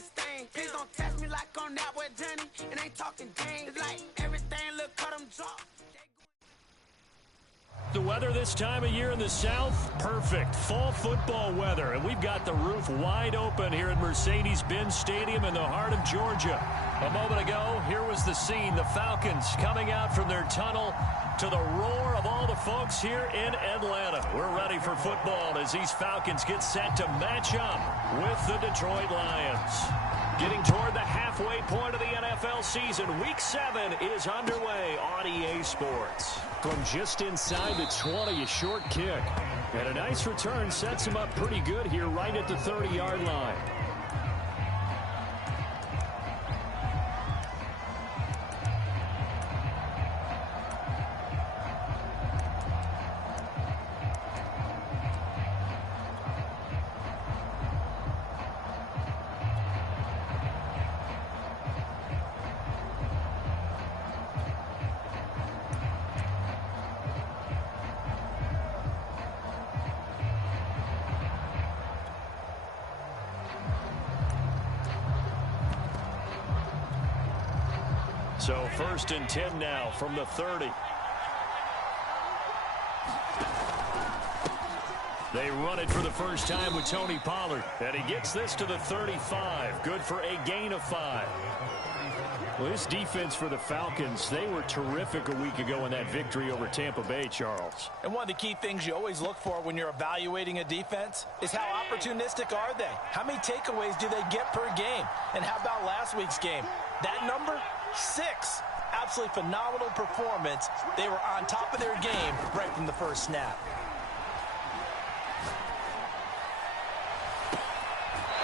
the stain. Please don't test me like I'm that with Johnny. And ain't talking game. It's like everything look cut them drop. The weather this time of year in the South, perfect. Fall football weather, and we've got the roof wide open here at Mercedes-Benz Stadium in the heart of Georgia. A moment ago, here was the scene. The Falcons coming out from their tunnel to the roar of all the folks here in Atlanta. We're ready for football as these Falcons get set to match up with the Detroit Lions. Getting toward the halfway point of the NFL season, Week 7 is underway on EA Sports. From just inside the 20, a short kick. And a nice return sets him up pretty good here right at the 30-yard line. So 1st and 10 now from the 30. They run it for the first time with Tony Pollard. And he gets this to the 35. Good for a gain of 5. Well, this defense for the Falcons, they were terrific a week ago in that victory over Tampa Bay, Charles. And one of the key things you always look for when you're evaluating a defense is how opportunistic are they? How many takeaways do they get per game? And how about last week's game? That number? 6. Absolutely phenomenal performance. They were on top of their game right from the first snap.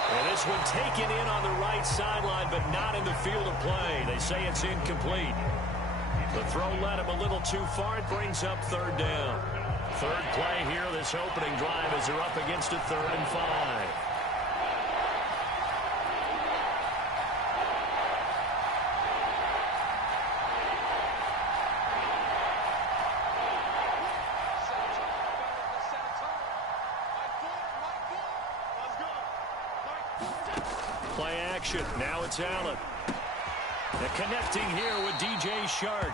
And this one taken in on the right sideline, but not in the field of play. They say it's incomplete. The throw led him a little too far. It brings up 3rd down. 3rd play here this opening drive as they're up against a 3rd and 5. Play action. Now it's Allen. And connecting here with DJ Shark.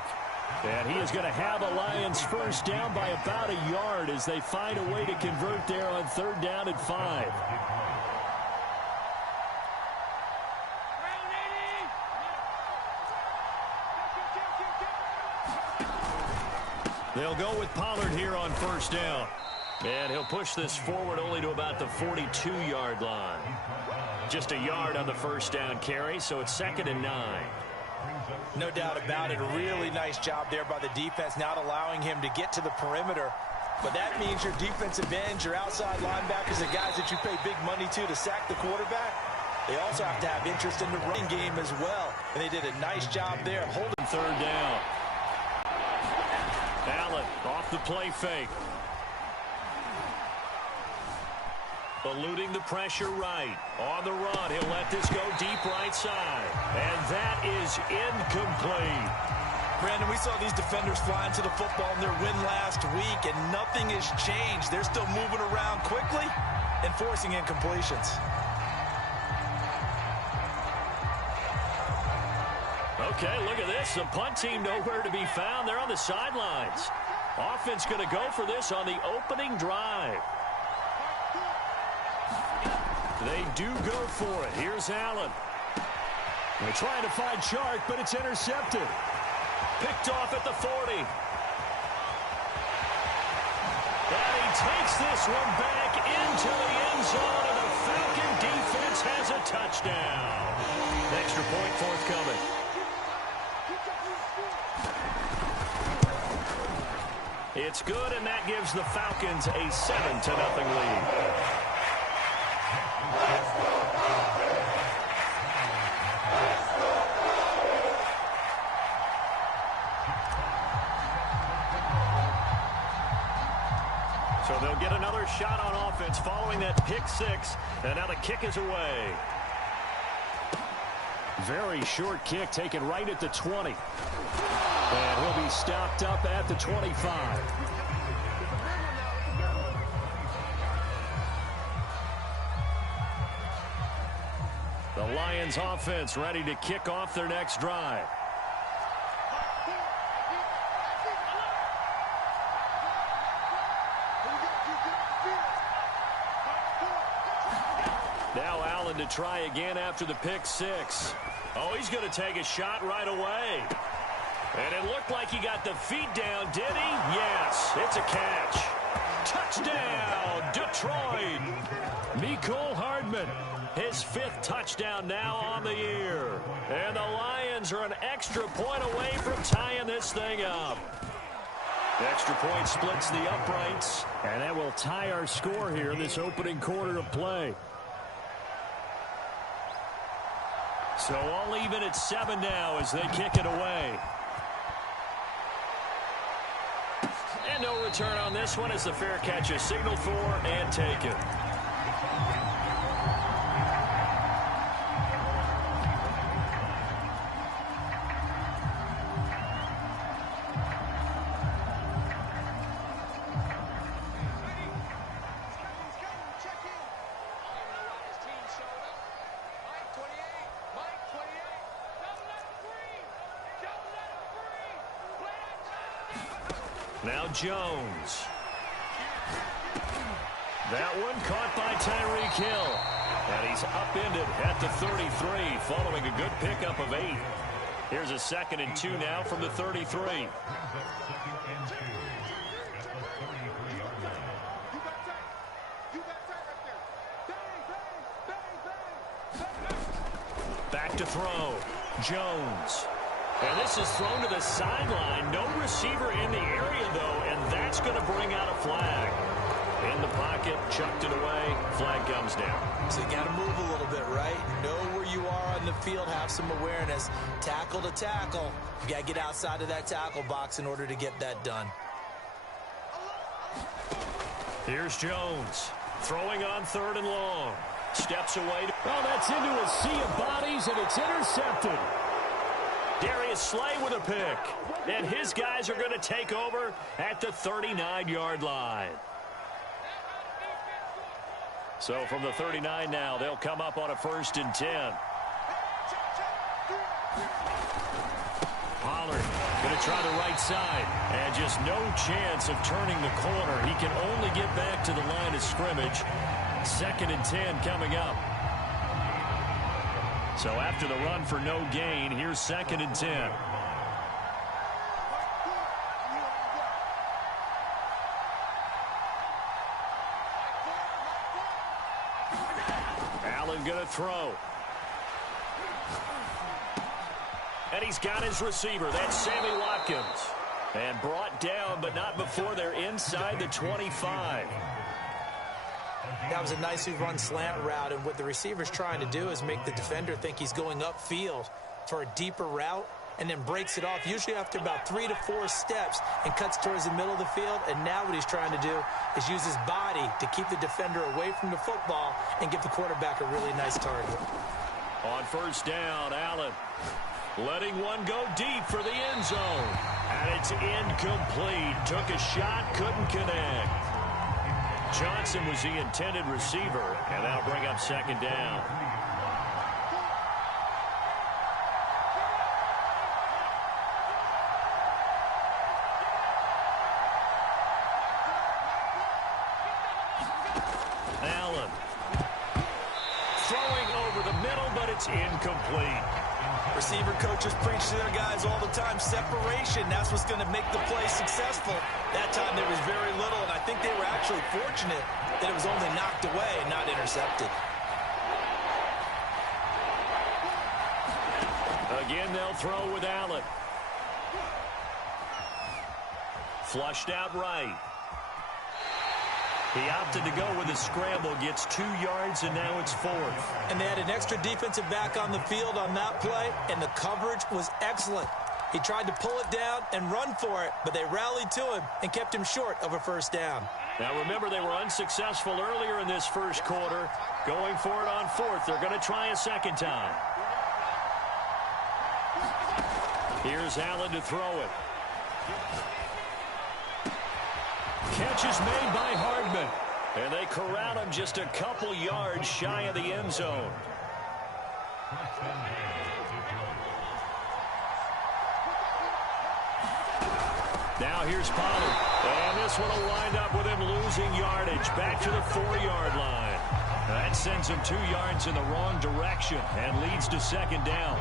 And he is going to have a Lions first down by about a yard as they find a way to convert there on 3rd down and 5. They'll go with Pollard here on 1st down. And he'll push this forward only to about the 42-yard line. Just a yard on the 1st down carry, so it's 2nd and 9. No doubt about it. A really nice job there by the defense, not allowing him to get to the perimeter. But that means your defensive ends, your outside linebackers, the guys that you pay big money to sack the quarterback, they also have to have interest in the running game as well. And they did a nice job there holding 3rd down. Allen off the play fake. Eluding the pressure right. On the run, he'll let this go deep right side. And that is incomplete. Brandon, we saw these defenders flying to the football in their win last week, and nothing has changed. They're still moving around quickly and forcing incompletions. Okay, look at this. The punt team nowhere to be found. They're on the sidelines. Offense going to go for this on the opening drive. They do go for it. Here's Allen. They're trying to find Shark, but it's intercepted. Picked off at the 40. And he takes this one back into the end zone, and the Falcon defense has a touchdown. Extra point forthcoming. It's good, and that gives the Falcons a 7-0 lead. So they'll get another shot on offense following that pick 6, and now the kick is away. Very short kick taken right at the 20. And he'll be stopped up at the 25. The Lions offense ready to kick off their next drive. Now Allen to try again after the pick six. Oh, he's going to take a shot right away. And it looked like he got the feet down, did he? Yes, it's a catch. Touchdown, Detroit. Mecole Hardman, his 5th touchdown now on the year. And the Lions are an extra point away from tying this thing up. The extra point splits the uprights, and that will tie our score here in this opening quarter of play. So all even at 7 now as they kick it away. And no return on this one as the fair catch is signaled for and taken. Now Jones. That one caught by Tyreek Hill. And he's upended at the 33 following a good pickup of 8. Here's a 2nd and 2 now from the 33. Back to throw. Jones. And this is thrown to the sideline. No receiver in the area, though, and that's going to bring out a flag. In the pocket, chucked it away, flag comes down. So you got to move a little bit, right? Know where you are on the field, have some awareness. Tackle to tackle. You got to get outside of that tackle box in order to get that done. Here's Jones, throwing on 3rd and long. Steps away. Oh, that's into a sea of bodies, and it's intercepted. Darius Slay with a pick. And his guys are going to take over at the 39-yard line. So from the 39 now, they'll come up on a 1st and 10. Pollard going to try the right side. And just no chance of turning the corner. He can only get back to the line of scrimmage. 2nd and 10 coming up. So after the run for no gain, here's 2nd and 10. Allen going to throw. And he's got his receiver. That's Sammy Watkins. And brought down, but not before they're inside the 25. That was a nicely run slant route, and what the receiver's trying to do is make the defender think he's going upfield for a deeper route and then breaks it off, usually after about 3 to 4 steps, and cuts towards the middle of the field. And now what he's trying to do is use his body to keep the defender away from the football and give the quarterback a really nice target. On 1st down, Allen letting one go deep for the end zone. And it's incomplete. Took a shot, couldn't connect. Johnson was the intended receiver, and that'll bring up 2nd down. Allen throwing over the middle, but it's incomplete. Receiver coaches preach to their guys all the time. Separation, that's what's going to make the play successful. That time there was very little, and I think they were actually fortunate that it was only knocked away and not intercepted. Again, they'll throw with Allen. Flushed out right. He opted to go with a scramble, gets 2 yards, and now it's 4th. And they had an extra defensive back on the field on that play, and the coverage was excellent. He tried to pull it down and run for it, but they rallied to him and kept him short of a 1st down. Now remember, they were unsuccessful earlier in this 1st quarter. Going for it on 4th. They're going to try a 2nd time. Here's Allen to throw it. Catch is made by Hardman. And they corral him just a couple yards shy of the end zone. Now here's Pollard. And this one will wind up with him losing yardage back to the 4-yard line. That sends him 2 yards in the wrong direction and leads to second down.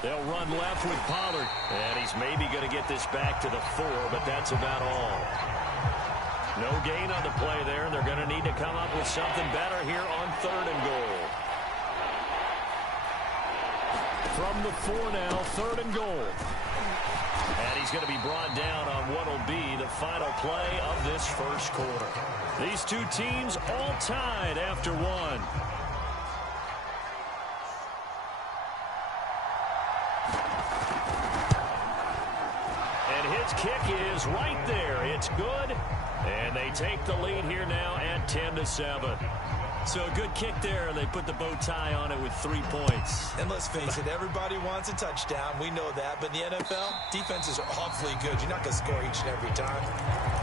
They'll run left with Pollard. And he's maybe going to get this back to the 4, but that's about all. No gain on the play there. They're going to need to come up with something better here on 3rd and goal. From the 4 now, 3rd and goal. And he's going to be brought down on what will be the final play of this first quarter. These two teams all tied after 1. Kick is right there. It's good. And they take the lead here now at 10-7. So a good kick there. They put the bow tie on it with 3 points. And let's face it, everybody wants a touchdown. We know that. But in the NFL, defenses are awfully good. You're not going to score each and every time.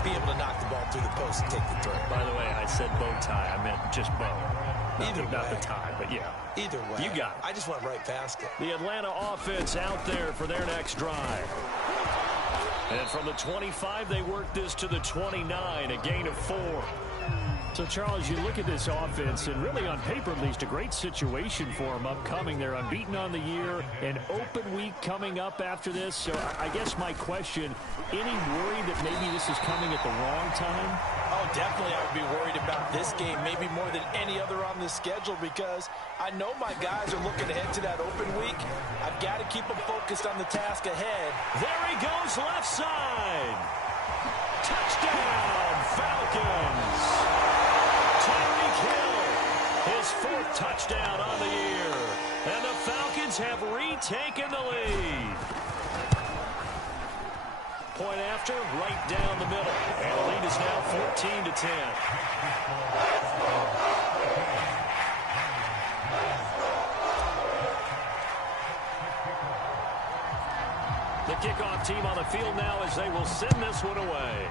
Be able to knock the ball through the post and take the throw. By the way, I said bow tie. I meant just bow. Not the tie, but yeah. Either way. You got it. I just went right past it. The Atlanta offense out there for their next drive. And from the 25, they work this to the 29, a gain of 4. So, Charles, you look at this offense, and really on paper, at least, a great situation for them upcoming. They're unbeaten on the year, an open week coming up after this. So, I guess my question, any worry that maybe this is coming at the wrong time? Oh, definitely I would be worried about this game, maybe more than any other on the schedule, because I know my guys are looking ahead to that open week. I've got to keep them focused on the task ahead. There he goes, left side. Touchdown, Falcons. Tyreek Hill, his 4th touchdown on the year. And the Falcons have retaken the lead. Point after, right down the middle. And the lead is now 14-10. The kickoff team on the field now as they will send this one away.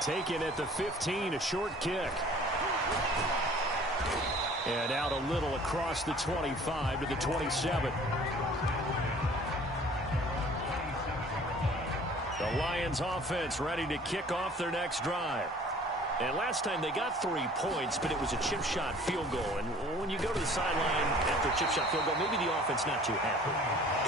Taken at the 15, a short kick. And out a little across the 25 to the 27. The Lions offense ready to kick off their next drive. And last time they got 3 points, but it was a chip shot field goal. And when you go to the sideline after a chip shot field goal, maybe the offense not too happy.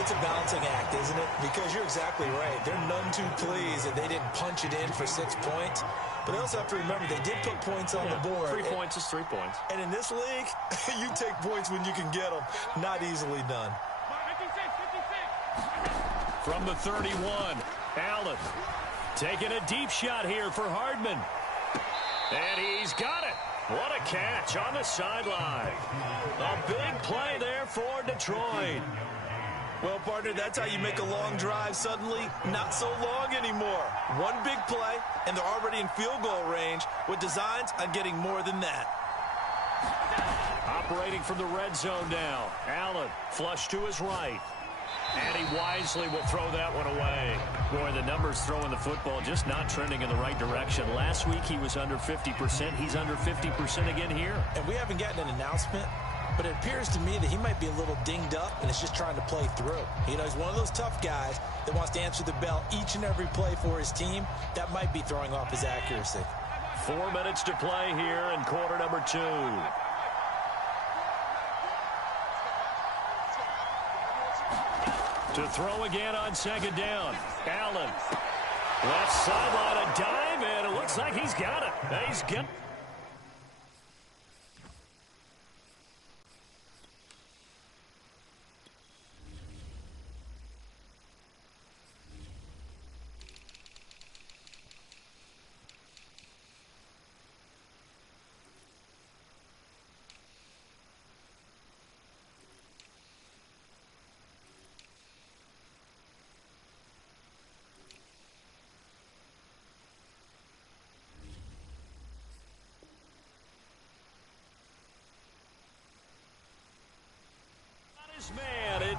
It's a balancing act, isn't it? Because you're exactly right. They're none too pleased that they didn't punch it in for 6 points. But they also have to remember they did put points on the board. 3 points is 3 points. And in this league, you take points when you can get them. Not easily done. From the 31, Allen taking a deep shot here for Hardman. And he's got it. What a catch on the sideline. A big play there for Detroit. Well, partner, that's how you make a long drive suddenly not so long anymore. One big play, and they're already in field goal range with designs on getting more than that. Operating from the red zone now. Allen flush to his right. And he wisely will throw that one away. Boy, the numbers throwing the football just not trending in the right direction. Last week he was under 50%. He's under 50% again here. And we haven't gotten an announcement, but it appears to me that he might be a little dinged up and is just trying to play through. You know, he's one of those tough guys that wants to answer the bell each and every play for his team. That might be throwing off his accuracy. 4 minutes to play here in quarter number 2. To throw again on second down. Allen. Left sideline, a dive, and it looks like he's got it. He's got it.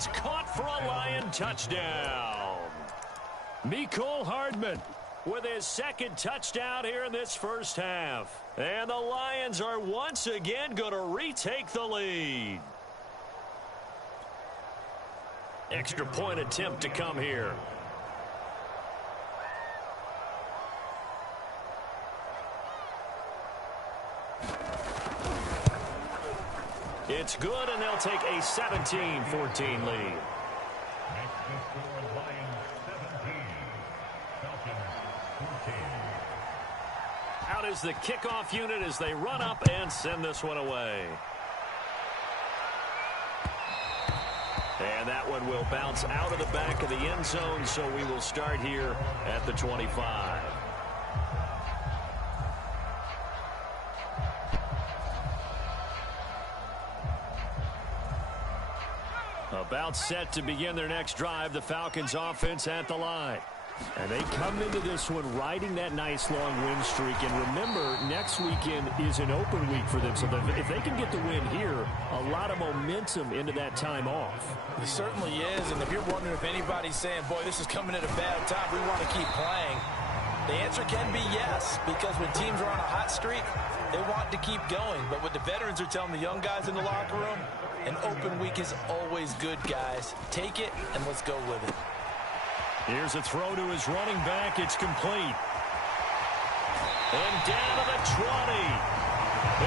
It's caught for a Lion touchdown. Mecole Hardman with his second touchdown here in this first half. And the Lions are once again going to retake the lead. Extra point attempt to come here. It's good, and they'll take a 17-14 lead. Out is the kickoff unit as they run up and send this one away. And that one will bounce out of the back of the end zone, so we will start here at the 25. About set to begin their next drive, the Falcons offense at the line. And they come into this one riding that nice long win streak. And remember, next weekend is an open week for them. So if they can get the win here, a lot of momentum into that time off. It certainly is. And if you're wondering if anybody's saying, boy, this is coming at a bad time, we want to keep playing, the answer can be yes. Because when teams are on a hot streak, they want to keep going. But what the veterans are telling the young guys in the locker room, an open week is always good, guys. Take it, and let's go with it. Here's a throw to his running back. It's complete. And down to the 20.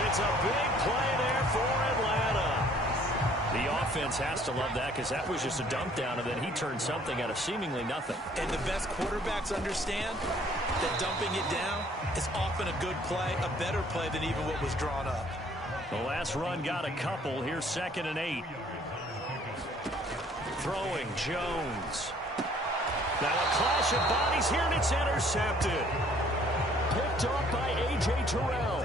It's a big play there for Atlanta. The offense has to love that because that was just a dump down, and then he turned something out of seemingly nothing. And the best quarterbacks understand that dumping it down is often a good play, a better play than even what was drawn up. The last run got a couple. Here's 2nd and 8. Throwing Jones. Now a clash of bodies here, and it's intercepted. Picked off by A.J. Terrell.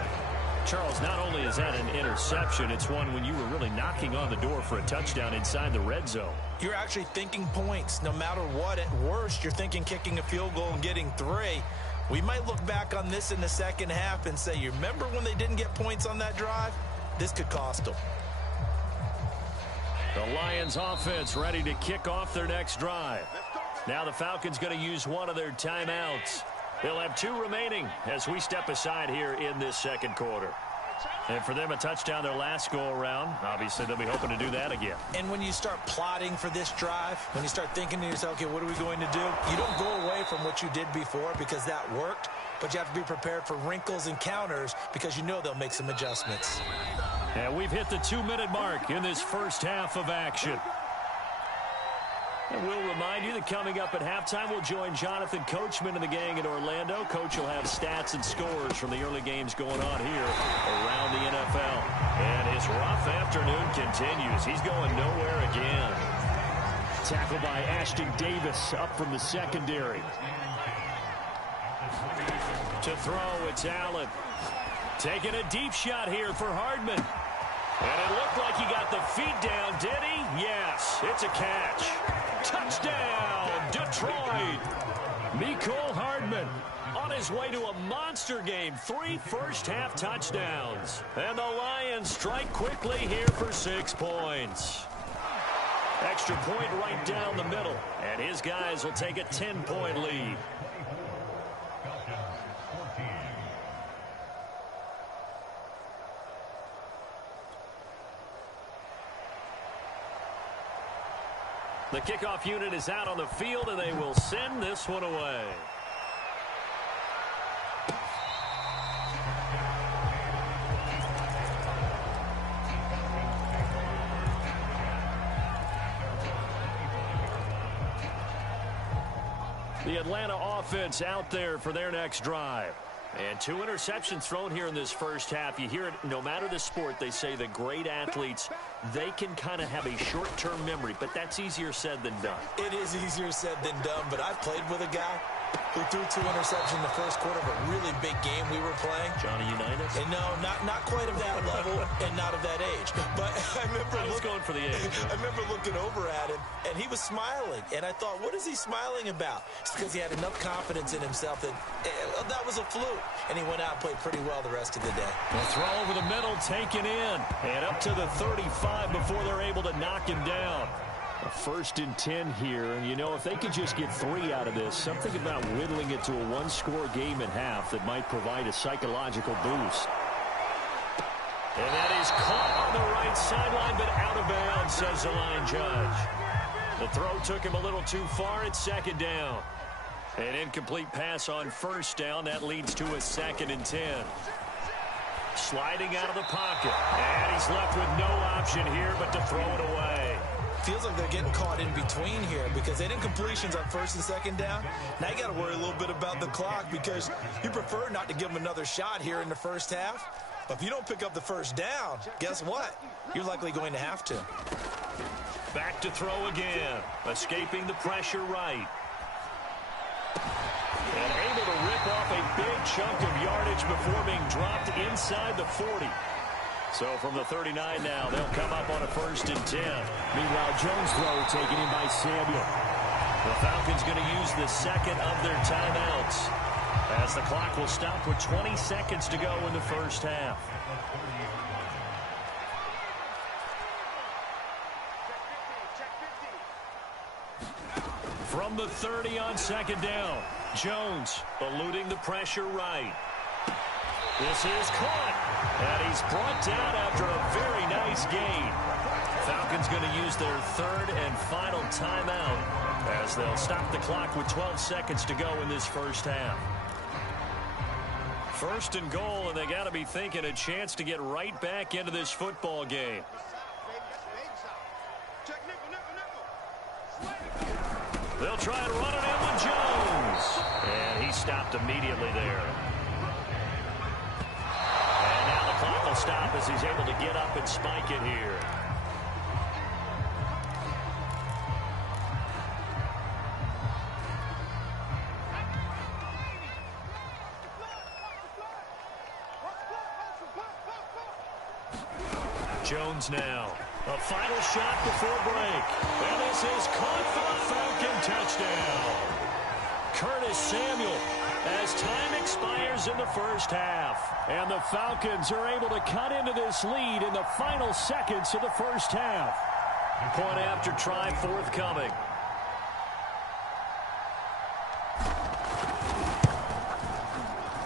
Charles, not only is that an interception, it's one when you were really knocking on the door for a touchdown inside the red zone. You're actually thinking points no matter what. At worst, you're thinking kicking a field goal and getting 3. We might look back on this in the second half and say, you remember when they didn't get points on that drive? This could cost them. The Lions offense ready to kick off their next drive. Now the Falcons going to use one of their timeouts. They'll have 2 remaining as we step aside here in this second quarter. And for them, a touchdown their last go-around. Obviously, they'll be hoping to do that again. And when you start plotting for this drive, when you start thinking to yourself, okay, what are we going to do? You don't go away from what you did before because that worked, but you have to be prepared for wrinkles and counters because you know they'll make some adjustments. And we've hit the 2-minute mark in this first half of action. And we'll remind you that coming up at halftime, we'll join Jonathan Coachman and the gang in Orlando. Coach will have stats and scores from the early games going on here around the NFL. And his rough afternoon continues. He's going nowhere again. Tackled by Ashton Davis up from the secondary. To throw, it's Allen. Taking a deep shot here for Hardman. And it looked like he got the feet down, did he? Yes, it's a catch. Touchdown, Detroit. Mecole Hardman on his way to a monster game. 3 first-half touchdowns. And the Lions strike quickly here for 6 points. Extra point right down the middle. And his guys will take a 10-point lead. The kickoff unit is out on the field, and they will send this one away. The Atlanta offense out there for their next drive. And 2 interceptions thrown here in this first half. You hear it, no matter the sport, they say the great athletes, they can kind of have a short-term memory, but that's easier said than done. It is easier said than done, but I've played with a guy who threw 2 interceptions in the first quarter of a really big game we were playing. Johnny Unitas? And no, not quite of that level and not of that age. But I remember going for the age. I remember looking over at him, and he was smiling. And I thought, what is he smiling about? It's because he had enough confidence in himself that that was a fluke. And he went out and played pretty well the rest of the day. A throw over the middle, taken in. And up to the 35 before they're able to knock him down. A 1st and 10 here, and you know, if they could just get 3 out of this, something about whittling it to a one-score game at half that might provide a psychological boost. And that is caught on the right sideline, but out of bounds, says the line judge. The throw took him a little too far. It's 2nd down. An incomplete pass on 1st down. That leads to a 2nd and 10. Sliding out of the pocket. And he's left with no option here but to throw it away. Feels like they're getting caught in between here because they didn't completions on 1st and 2nd down. Now you got to worry a little bit about the clock because you prefer not to give them another shot here in the 1st half. But if you don't pick up the 1st down, guess what? You're likely going to have to. Back to throw again. Escaping the pressure right. And able to rip off a big chunk of yardage before being dropped inside the 40. So from the 39 now, they'll come up on a 1st and 10. Meanwhile, Jones' throw taken in by Samuel. The Falcons going to use the 2nd of their timeouts, as the clock will stop with 20 seconds to go in the 1st half. From the 30 on 2nd down, Jones eluding the pressure right. This is caught, and he's brought down after a very nice gain. Falcons going to use their 3rd and final timeout, as they'll stop the clock with 12 seconds to go in this 1st half. 1st and goal, and they got to be thinking a chance to get right back into this football game. They'll try and run it in with Jones, and he stopped immediately there. And now the clock will stop as he's able to get up and spike it here. Jones now. A final shot before break. And this is caught for a Falcon touchdown. Curtis Samuel, as time expires in the 1st half. And the Falcons are able to cut into this lead in the final seconds of the 1st half. Point after try forthcoming.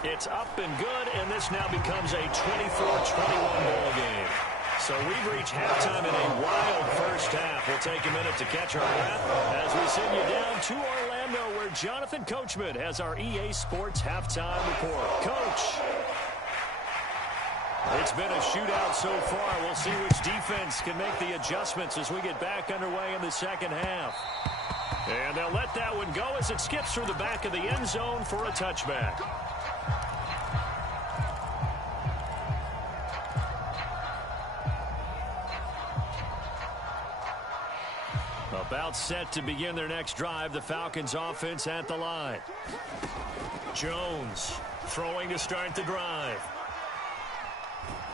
It's up and good, and this now becomes a 24-21 ball game. So we've reached halftime in a wild 1st half. We'll take a minute to catch our breath as we send you down to Orlando, where Jonathan Coachman has our EA Sports halftime report. Coach, it's been a shootout so far. We'll see which defense can make the adjustments as we get back underway in the 2nd half. And they'll let that one go as it skips through the back of the end zone for a touchback. About set to begin their next drive, the Falcons offense at the line. Jones throwing to start the drive.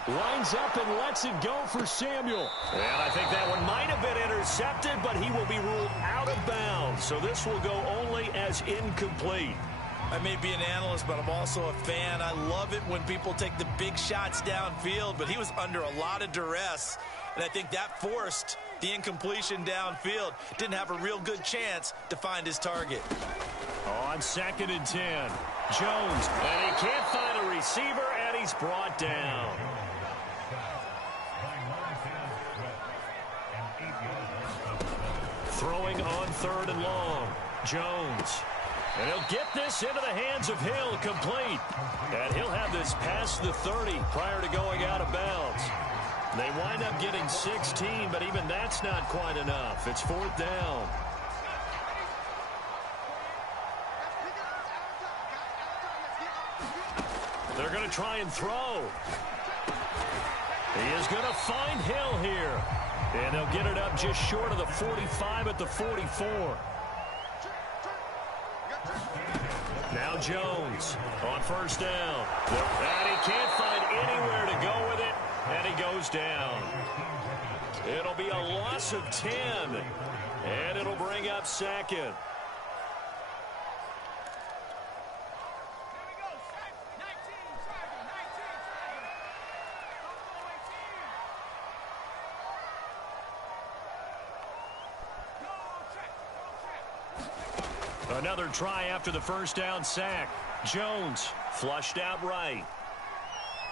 Lines up and lets it go for Samuel. And I think that one might have been intercepted, but he will be ruled out of bounds. So this will go only as incomplete. I may be an analyst, but I'm also a fan. I love it when people take the big shots downfield, but he was under a lot of duress. And I think that forced the incompletion downfield. Didn't have a real good chance to find his target. On 2nd and 10, Jones, and he can't find a receiver, and he's brought down. Throwing on 3rd and long, Jones. And he'll get this into the hands of Hill, complete. And he'll have this past the 30 prior to going out of bounds. They wind up getting 16, but even that's not quite enough. It's 4th down. They're going to try and throw. He is going to find Hill here. And they'll get it up just short of the 45 at the 44. Now Jones on 1st down. And he can't find anywhere to go with it. And he goes down. It'll be a loss of 10. And it'll bring up 2nd. Another try after the first down sack. Jones flushed out right.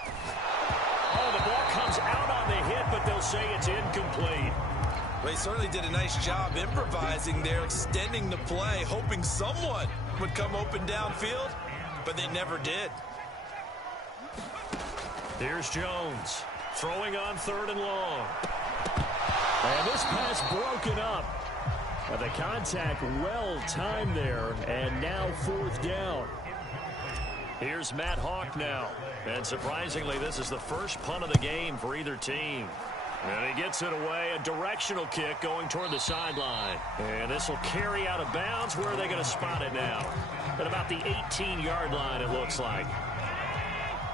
Oh, the ball comes out on the hit, but they'll say it's incomplete. Well, he certainly did a nice job improvising there, extending the play, hoping someone would come open downfield, but they never did. Here's Jones throwing on 3rd and long. And this pass broken up. The contact well timed there, and now 4th down. Here's Matt Hawk now. And surprisingly, this is the first punt of the game for either team. And he gets it away, a directional kick going toward the sideline. And this will carry out of bounds. Where are they going to spot it now? At about the 18-yard line, it looks like.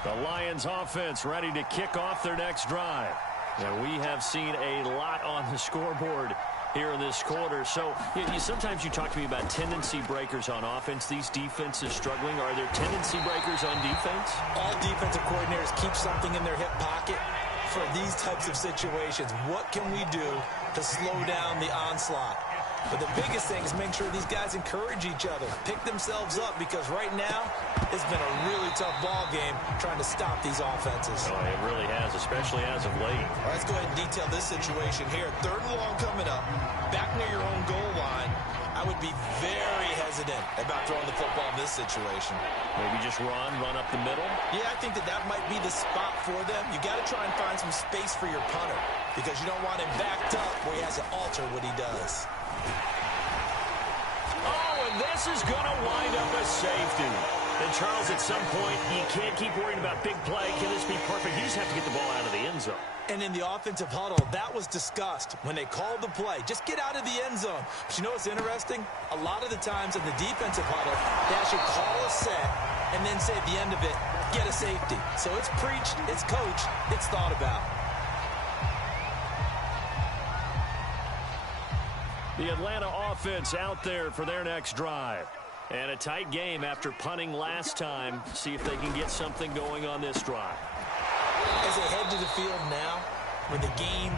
The Lions offense ready to kick off their next drive. And we have seen a lot on the scoreboard here in this quarter. So sometimes you talk to me about tendency breakers on offense. These defenses struggling. Are there tendency breakers on defense? All defensive coordinators keep something in their hip pocket for these types of situations. What can we do to slow down the onslaught? But the biggest thing is make sure these guys encourage each other, pick themselves up, because right now it's been a really tough ball game trying to stop these offenses. Oh, it really has, especially as of late. All right, let's go ahead and detail this situation here. 3rd and long coming up, back near your own goal line. I would be very hesitant about throwing the football in this situation. Maybe just run up the middle? Yeah, I think that might be the spot for them. You got to try and find some space for your punter, because you don't want him backed up where he has to alter what he does. Oh, and this is going to wind up a safety. And, Charles, at some point, you can't keep worrying about big play. Can this be perfect? You just have to get the ball out of the end zone. And in the offensive huddle, that was discussed when they called the play. Just get out of the end zone. But you know what's interesting? A lot of the times in the defensive huddle, they actually call a set and then say at the end of it, get a safety. So it's preached, it's coached, it's thought about. The Atlanta offense out there for their next drive. And a tight game after punting last time. See if they can get something going on this drive. As they head to the field now, with the game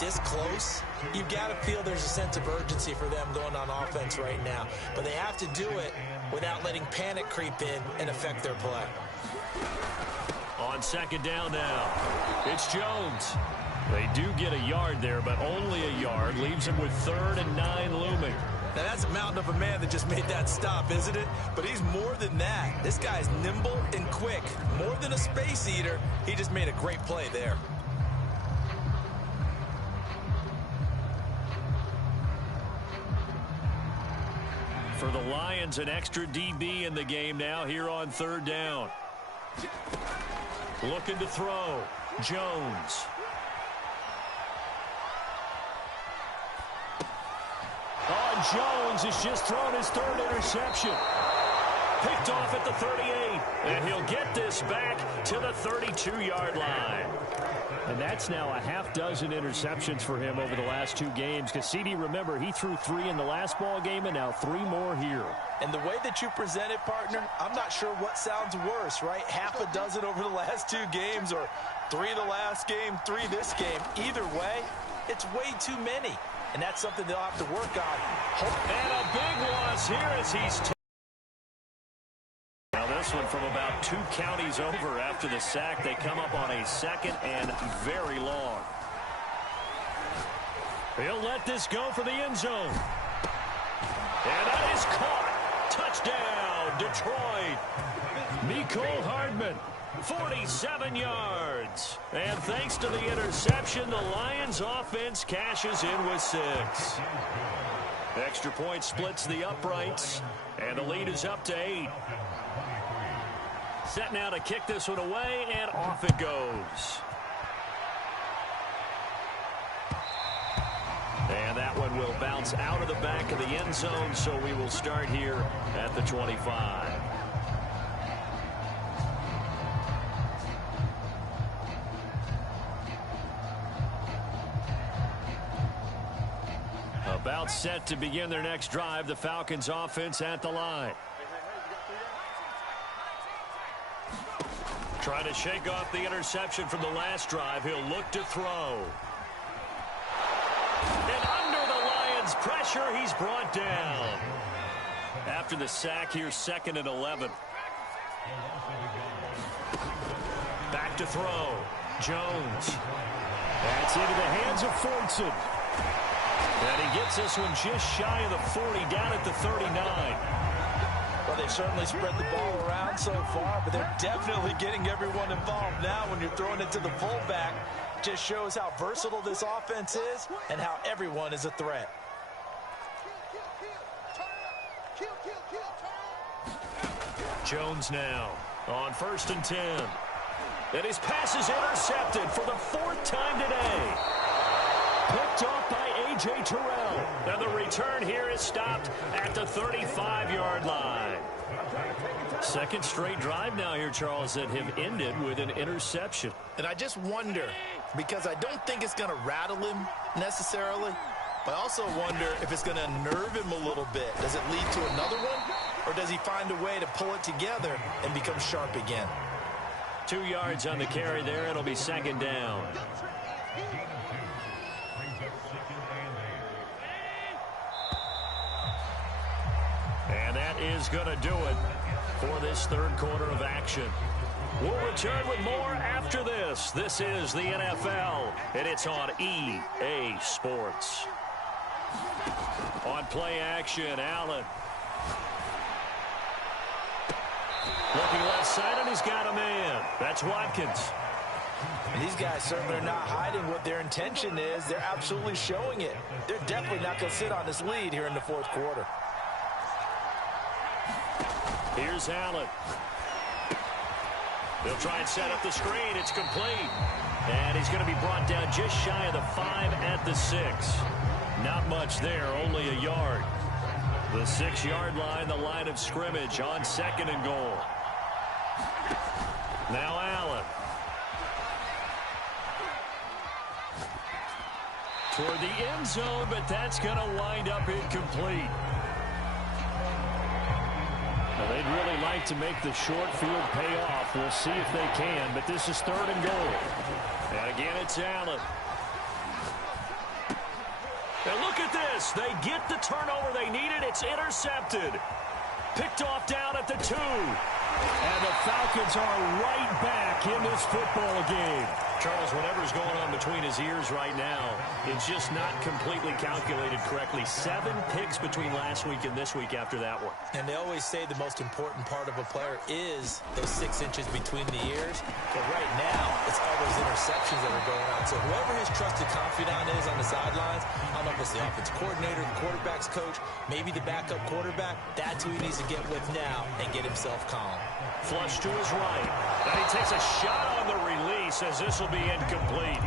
this close, you've got to feel there's a sense of urgency for them going on offense right now. But they have to do it without letting panic creep in and affect their play. On 2nd down now, it's Jones. They do get a yard there, but only a yard. Leaves him with 3rd and 9 looming. Now, that's a mountain of a man that just made that stop, isn't it? But he's more than that. This guy's nimble and quick. More than a space eater, he just made a great play there. For the Lions, an extra DB in the game now here on 3rd down. Looking to throw. Jones. Jones has just thrown his 3rd interception. Picked off at the 38. And he'll get this back to the 32-yard line. And that's now a half-dozen interceptions for him over the last 2 games. Because, CD, remember, he threw 3 in the last ball game and now 3 more here. And the way that you present it, partner, I'm not sure what sounds worse, right? Half a dozen over the last 2 games, or 3 the last game, 3 this game. Either way, it's way too many. And that's something they'll have to work on. And a big loss here as he's... Now this one from about 2 counties over after the sack. They come up on a 2nd and very long. He'll let this go for the end zone. And that is caught. Touchdown, Detroit. Mecole Hardman. 47 yards. And thanks to the interception, the Lions offense cashes in with 6. Extra point splits the uprights, and the lead is up to 8. Set now to kick this one away, and off it goes. And that one will bounce out of the back of the end zone, so we will start here at the 25. About set to begin their next drive, the Falcons offense at the line. Trying to shake off the interception from the last drive. He'll look to throw. And under the Lions' pressure, he's brought down. After the sack, here's 2nd and 11. Back to throw. Jones. That's into the hands of Fortson. And he gets this one just shy of the 40, down at the 39. Well, they've certainly spread the ball around so far, but they're definitely getting everyone involved now when you're throwing it to the fullback. Just shows how versatile this offense is and how everyone is a threat. Jones now on 1st and 10. And his pass is intercepted for the 4th time today. Picked off by A.J. Terrell. And the return here is stopped at the 35-yard line. 2nd straight drive now here, Charles, that have ended with an interception. And I just wonder, because I don't think it's going to rattle him necessarily, but I also wonder if it's going to unnerve him a little bit. Does it lead to another one? Or does he find a way to pull it together and become sharp again? 2 yards on the carry there. It'll be 2nd down. And that is going to do it for this 3rd quarter of action. We'll return with more after this. This is the NFL, and it's on EA Sports. On play action, Allen. Looking left side, and he's got a man. That's Watkins. And these guys certainly are not hiding what their intention is. They're absolutely showing it. They're definitely not going to sit on this lead here in the 4th quarter. Here's Allen. They'll try and set up the screen. It's complete. And he's going to be brought down just shy of the 5 at the 6. Not much there, only a yard. The 6-yard line, the line of scrimmage on 2nd and goal. Now Allen. Toward the end zone, but that's going to wind up incomplete. Now, they'd really like to make the short field pay off. We'll see if they can, but this is 3rd and goal. And again, it's Allen. And look at this. They get the turnover they needed. It's intercepted. Picked off down at the 2. And the Falcons are right back in this football game. Charles, whatever's going on between his ears right now, it's just not completely calculated correctly. 7 picks between last week and this week after that one. And they always say the most important part of a player is those 6 inches between the ears. But right now, it's all those interceptions that are going on. So whoever his trusted confidant is on the sidelines, I don't know if it's the offensive coordinator, the quarterback's coach, maybe the backup quarterback, that's who he needs to get with now and get himself calm. Flush to his right. And he takes a shot on the release as this will be incomplete.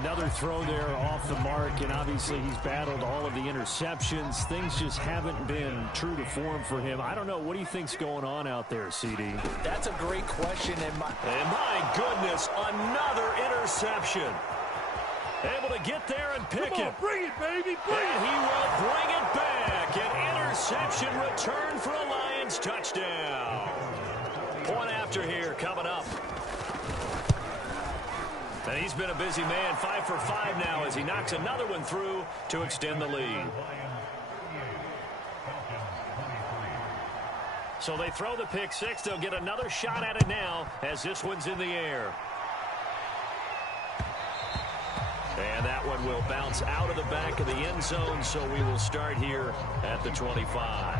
Another throw there off the mark, and obviously he's battled all of the interceptions. Things just haven't been true to form for him. I don't know. What do you think's going on out there, CD? That's a great question. And my goodness, another interception. Able to get there and pick it. Bring it, baby. Bring it. He will bring it back. An interception return for a Lions touchdown. Point after here coming up. And he's been a busy man, 5 for 5 now as he knocks another one through to extend the lead. So they throw the pick 6. They'll get another shot at it now as this one's in the air. And that one will bounce out of the back of the end zone, so we will start here at the 25.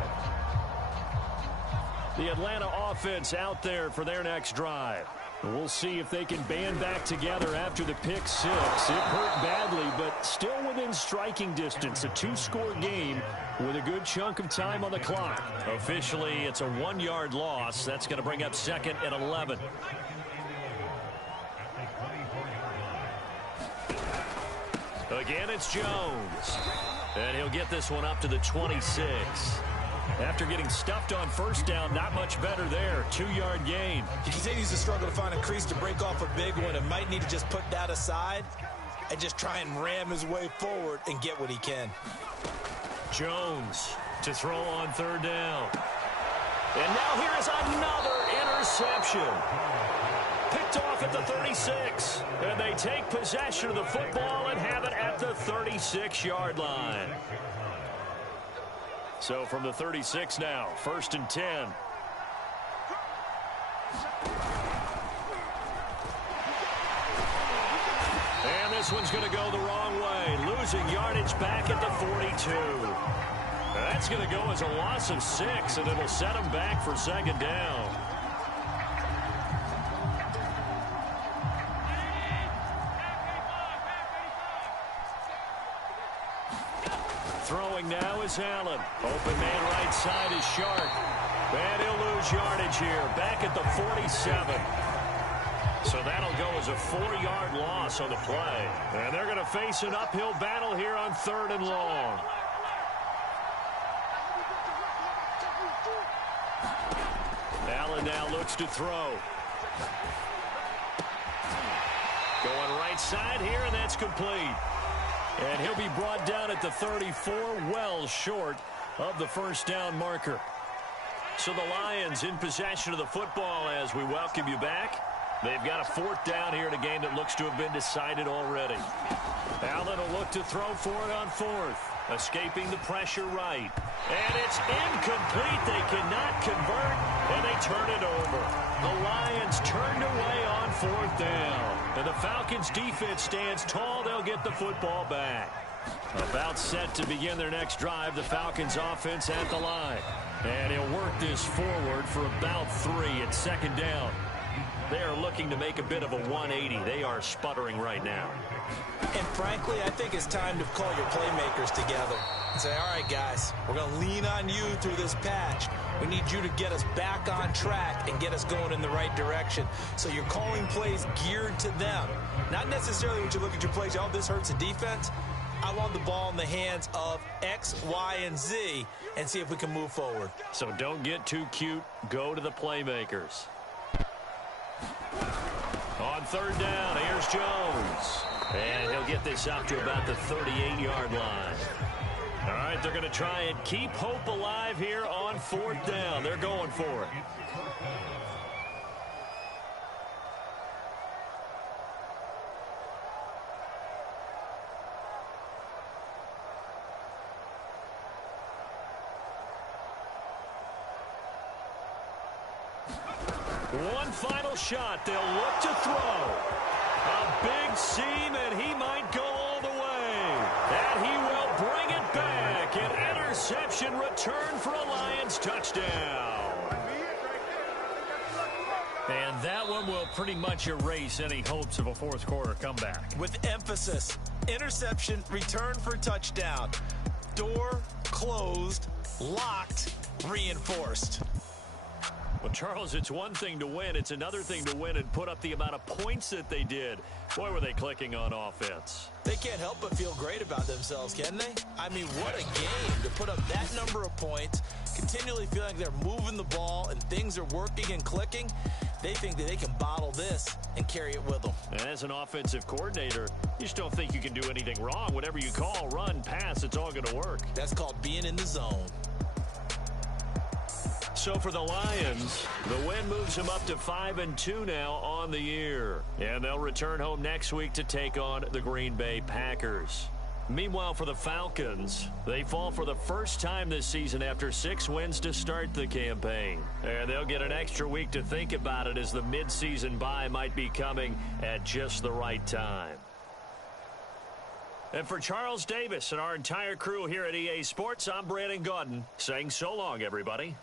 The Atlanta offense out there for their next drive. We'll see if they can band back together after the pick 6. It hurt badly, but still within striking distance. A 2-score game with a good chunk of time on the clock. Officially, it's a 1-yard loss. That's going to bring up 2nd and 11. Again, it's Jones. And he'll get this one up to the 26. After getting stuffed on first down, not much better there. 2-yard gain. He continues to struggle to find a crease to break off a big one and might need to just put that aside and just try and ram his way forward and get what he can. Jones to throw on 3rd down. And now here is another interception. Picked off at the 36. And they take possession of the football and have it at the 36-yard line. So from the 36 now, 1st and 10. And this one's going to go the wrong way. Losing yardage back at the 42. That's going to go as a loss of 6, and it'll set them back for 2nd down. Throwing now is Allen. Open man right side is Sharp. And he'll lose yardage here. Back at the 47. So that'll go as a 4-yard loss on the play. And they're going to face an uphill battle here on 3rd and long. Allen now looks to throw. Going right side here, and that's complete. And he'll be brought down at the 34, well short of the 1st down marker. So the Lions in possession of the football as we welcome you back. They've got a 4th down here in a game that looks to have been decided already. Allen will look to throw for it on 4th. Escaping the pressure right. And it's incomplete. They cannot convert, and they turn it over. The Lions turned away on 4th down. And the Falcons defense stands tall. They'll get the football back. About set to begin their next drive. The Falcons offense at the line. And he'll work this forward for about 3 at 2nd down. They are looking to make a bit of a 180. They are sputtering right now. And frankly, I think it's time to call your playmakers together and say, all right, guys, we're going to lean on you through this patch. We need you to get us back on track and get us going in the right direction. So you're calling plays geared to them. Not necessarily when you look at your plays, oh, this hurts the defense. I want the ball in the hands of X, Y, and Z and see if we can move forward. So don't get too cute. Go to the playmakers. On 3rd down, here's Jones. And he'll get this out to about the 38-yard line. All right, they're going to try and keep hope alive here on 4th down. They're going for it. One final shot. They'll look to throw. A big seam, and he might go all the way. And he will bring it back. An interception return for a Lions touchdown. And that one will pretty much erase any hopes of a 4th quarter comeback. With emphasis, interception, return for touchdown. Door closed, locked, reinforced. Well, Charles, it's one thing to win. It's another thing to win and put up the amount of points that they did. Boy, were they clicking on offense. They can't help but feel great about themselves, can they? I mean, what a game to put up that number of points, continually feeling like they're moving the ball and things are working and clicking. They think that they can bottle this and carry it with them. And as an offensive coordinator, you just don't think you can do anything wrong. Whatever you call, run, pass, it's all going to work. That's called being in the zone. So for the Lions, the win moves them up to 5-2 now on the year. And they'll return home next week to take on the Green Bay Packers. Meanwhile, for the Falcons, they fall for the first time this season after 6 wins to start the campaign. And they'll get an extra week to think about it as the midseason bye might be coming at just the right time. And for Charles Davis and our entire crew here at EA Sports, I'm Brandon Gaudin saying so long, everybody.